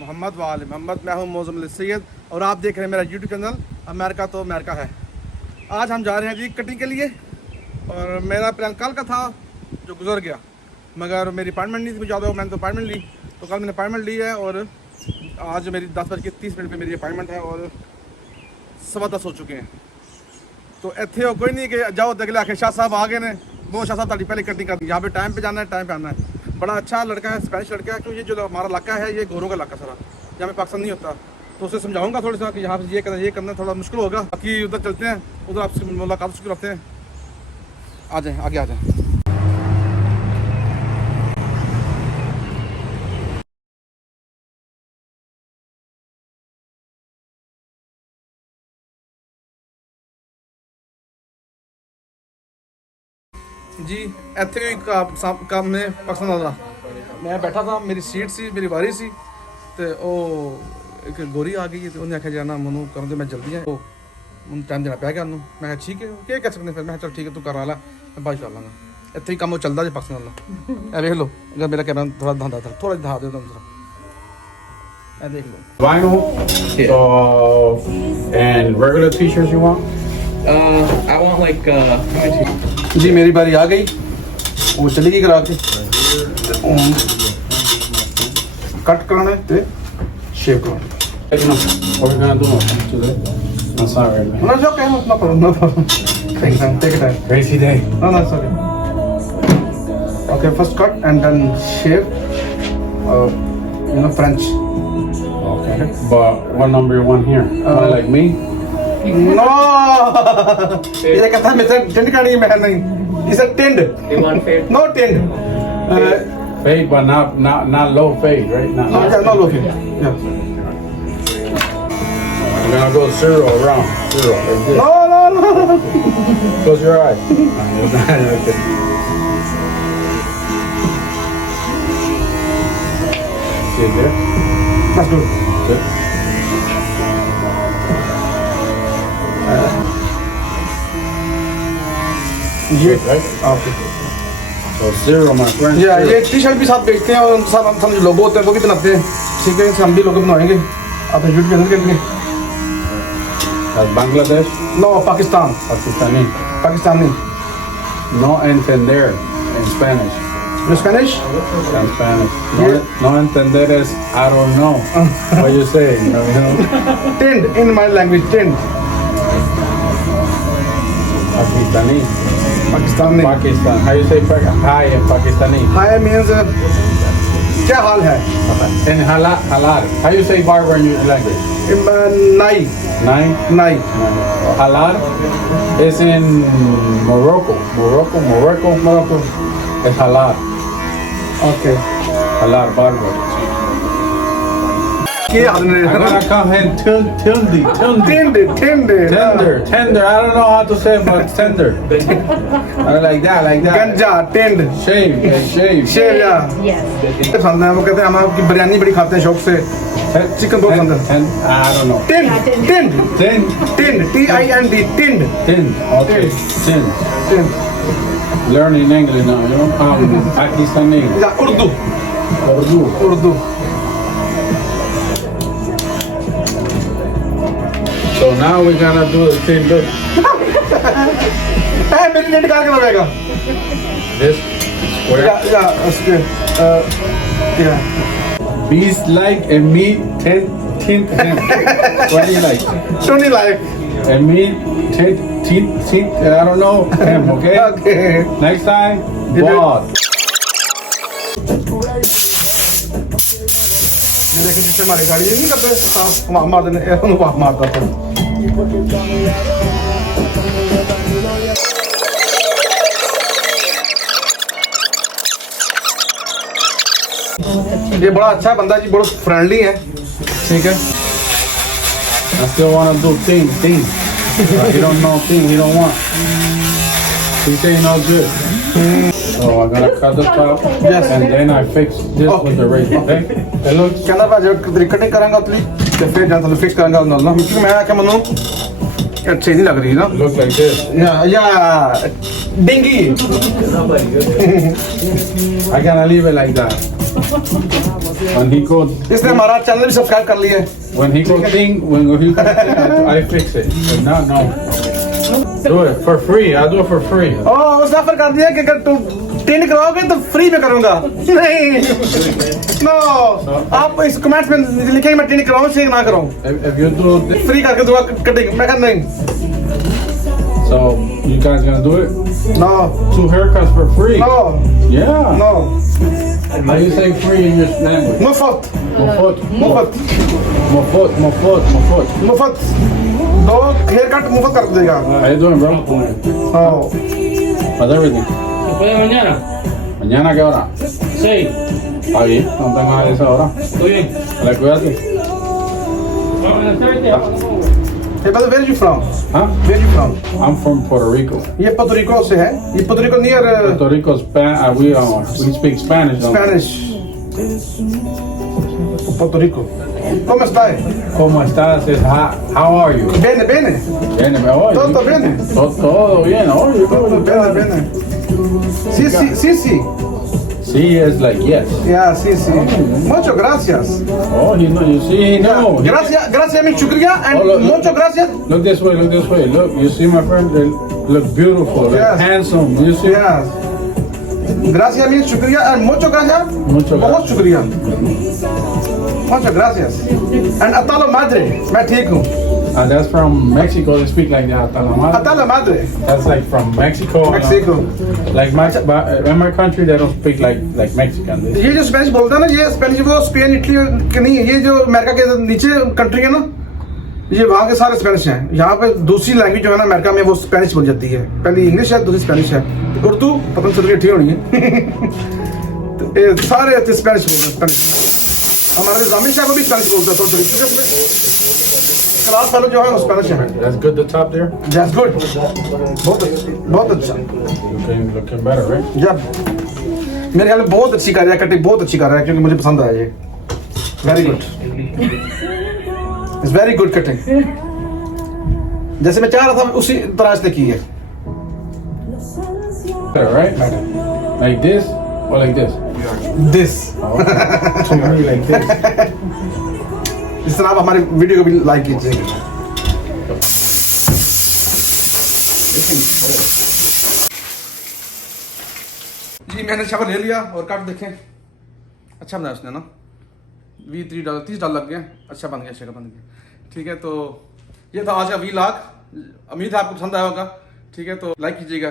मोहम्मद वाल मोहम्मद। मैं हूँ मौज़म सैयद और आप देख रहे हैं मेरा यूट्यूब चैनल अमेरिका तो अमेरिका है। आज हम जा रहे हैं जी कटिंग के लिए और मेरा प्लान कल का था जो गुजर गया, मगर मेरी अपॉइंटमेंट नहीं थी मुझे ज़्यादा, मैंने तो अपॉइंटमेंट ली, तो कल मैंने अपॉइंटमेंट ली है और आज मेरी 10:30 पर मेरी अपॉइंटमेंट है और 10:15 हो चुके हैं। तो इतने हो कोई नहीं कि जाओ अगले आखिर शाह साहब आ गए ने, वो शाह साहब ताड़ी पहले कटिंग कर दी। यहाँ पे टाइम पे जाना है, टाइम पे आना है। बड़ा अच्छा लड़का है, स्पेनिश लड़का है, क्योंकि ये जो हमारा इलाका है ये गोरों का इलाका सारा, यहाँ पे पाकिस्तान नहीं होता। तो उसे समझाऊंगा थोड़ा सा कि यहाँ पे ये करना थोड़ा मुश्किल होगा। बाकी उधर चलते हैं, उधर आपसे मुलाकात शुरू करते हैं। आ जाएँ, आगे आ जाएँ। जी ਇੱਥੇ ਵੀ ਕੰਮ ਨੇ ਪਾਕਿਸਤਾਨ ਦਾ। मैं बैठा था, मेरी सीट सी, मेरी बारी सी, तो ਉਹ एक गोरी आ गई तो उन्हें आख्या जाना मनु कर दे, मैं जल्दी है उन टाइम देना पै गया ਉਹਨੂੰ। मैं ठीक है क्या कर सकते, फिर मैं चल ठीक है तू कर ला, मैं बात कर लाँगा। ਇੱਥੇ ਹੀ ਕੰਮ ਚੱਲਦਾ ਜੇ ਪਾਕਿਸਤਾਨ ਦਾ। ਇਹ ਵੇਖ ਲਓ, ਅਗਰ ਮੇਰਾ ਕੈਮਰਾ ਥੋੜਾ ਦਿਖਾਉਂਦਾ था, थोड़ा दिखा दो जरा, ਇਹ देख लो। Vinyl and regular t-shirts you want? I want like जी मेरी बारी आ गई, वो चली गई करा के कट कराना है, शेप कराना। What we gonna do today? I'm sorry, man. No, it's okay, no problem, no problem. Take time, take your time. Crazy day. No, it's okay. Okay, first cut and then shape, French. Okay. But what number you want here? Want like me? No! ये कहता है मेरा tend का नहीं, मैं नहीं। It's a tend. you want fade? No tend. Fade, but not low fade, right? No low fade. Yeah. I'm gonna go zero around. Zero. Right there. No. Close your eyes. Okay. See it there? That's good. Good. ये Right? okay. So zero, my friend. या zero. ये T-shirt भी साथ बेचते हैं और साथ हम जो लोगो होते हैं वो भी बनाते हैं। ठीक है, इनसे हम भी लोगो बनाएंगे अपने यूट्यूब चैनल के लिए। Bangladesh? No, Pakistan. Pakistani. No entender in Spanish. You Spanish? In Spanish. Yeah. No entender is I don't know. What you say? You know? Tend in my language, tend. Pakistani. Pakistan में Pakistan. How you say hi in Pakistani? Hi means क्या हाल है? In halal. How you say barber in your language? नाई Nine. नाई। Halal is in Morocco. Morocco is halal. Okay. Halal barber. क्या हाल I है? gotta come and tilde. Tend Tender. I don't know how to say it, but tender. like that. गंजा tend Shave. शेर या Yes. पसंद है। वो कहते हैं हम आपकी बिरयानी बड़ी खाते हैं शौक से, चिकन बहुत पसंद है। I don't know. Tend TIND tend. Okay. Tin. Learning English now, you know. Pakistani. या Urdu. So now we're gonna do the thing. Look, मेरी टेंड कहाँ के लगेगा? this square. या उसके या Bees like and me tint. What do you like? Tony like. And me tint. I don't know him. Okay. Okay. Next time, ball. देखिए जिससे हमारी गाड़ी नहीं करते साफ वहाँ मार देने, वहाँ मारता था। ये बड़ा अच्छा बंदा जी, बहुत फ्रेंडली है। ठीक है। I still want to do thing. He don't know thing. He don't want. He say no good. So I'm gonna cut the top. Yes. And then I fix this with the razor. Okay. It looks. कहना था जब तेरी cutting करांगा तो फिर जान तो fix करांगा ना। मैं क्या मनु अच्छी नहीं लग रही ना Look like this. या dinghy I gotta leave it like that. When he goes, इसने हमारा चैनल भी सब्सक्राइब कर लिया है when he goes thing, I fix it. But not no. Do it for free. I do it for free. ओ उसने offer कर दिया कि अगर तुम ट्रेनिंग कराओगे तो फ्री में करूंगा नहीं नो आप इस कमेंट्स में लिखेंगे मैं ट्रेनिंग कराऊं शेयर ना कराऊं If you do this, free करके दूंगा कटिंग मैं कहा नहीं so you guys gonna do it? No 2 haircuts for free. No Yeah. No How you say free in your language? मुफ्त Mufut. मुफ्त Mufut. Mufut. Mufut. मुफ्त 2 hair cut मुफ्त कर देगा How you doing, bro? हाँ How's everything? Después de mañana. Mañana qué hora? 6. Está bien. No tengo nada de esa hora. Estoy bien. Vale, cuídate. Vamos a hacerte. Hey brother, where are you from? Huh? Where are you from? I'm from Puerto Rico. ये पुerto Rico से है ये पुerto Rico near Puerto Rico, we speak Spanish. Don't we? Spanish Puerto Rico ¿Cómo está? ¿Cómo estás? How are you? Bene, bene Bien, me oye. Todo bene Todo bien, oye. Todo bene, bene Sí, sí, sí, sí Sí is like yes. Yeah, sí, sí Muchas gracias Oh, you see, he know. Gracias, gracias, mi shukriya and Oh, look. muchas gracias Look this way, look this way. Look, you see my friend? They look beautiful, look Yes. handsome. You see? Yes Gracias, mi shukriya and muchas gracias Muchas बहुत शुक्रिया Muchas gracias And atalo madre मैं ठीक हूँ And that's from Mexico. They speak like that. Talamada. atalo madre That's like from Mexico. Mexico Like in my country, they don't speak like Mexican. They ये जो Spanish बोलता है ना ये Spanish वो स्पेन इटली के नहीं है ये जो अमेरिका के नीचे कंट्री है ना ये वहाँ के सारे स्पेनिश हैं यहाँ पे दूसरी लैंग्वेज जो है ना अमेरिका में वो स्पेनिश बोल जाती है पहली इंग्लिश है दूसरी स्पेनिश है उर्दू पता नहीं चल रही ठीक होनी है तो ये सारे स्पेनिश बोलते हैं स्पेनिश हमारे जामिल साहब भी स्पेनिश बोलते हैं थोड़ी क्योंकि क्लास फेलो जो है वो स्पेनिश है That's good. The top there. That's good बहुत अच्छा Looking better, right? जब मेरे ख्याल में बहुत अच्छी कर रहा है कटिंग बहुत अच्छी कर रहा है क्योंकि मुझे पसंद आया ये very good it's very good cutting जैसे मैं चाह रहा था उसी तरह से की है Better, right? Like this or like this? This To me, like this. इस तरह आप हमारे वीडियो को भी लाइक कीजिएगा जी मैंने शावर ले लिया और काट देखें अच्छा बनाया उसने ना $30 लग गए अच्छा बन गया शेकर बन गया ठीक है तो ये था आज का व्लॉग उम्मीद है आपको पसंद आया होगा ठीक है तो लाइक कीजिएगा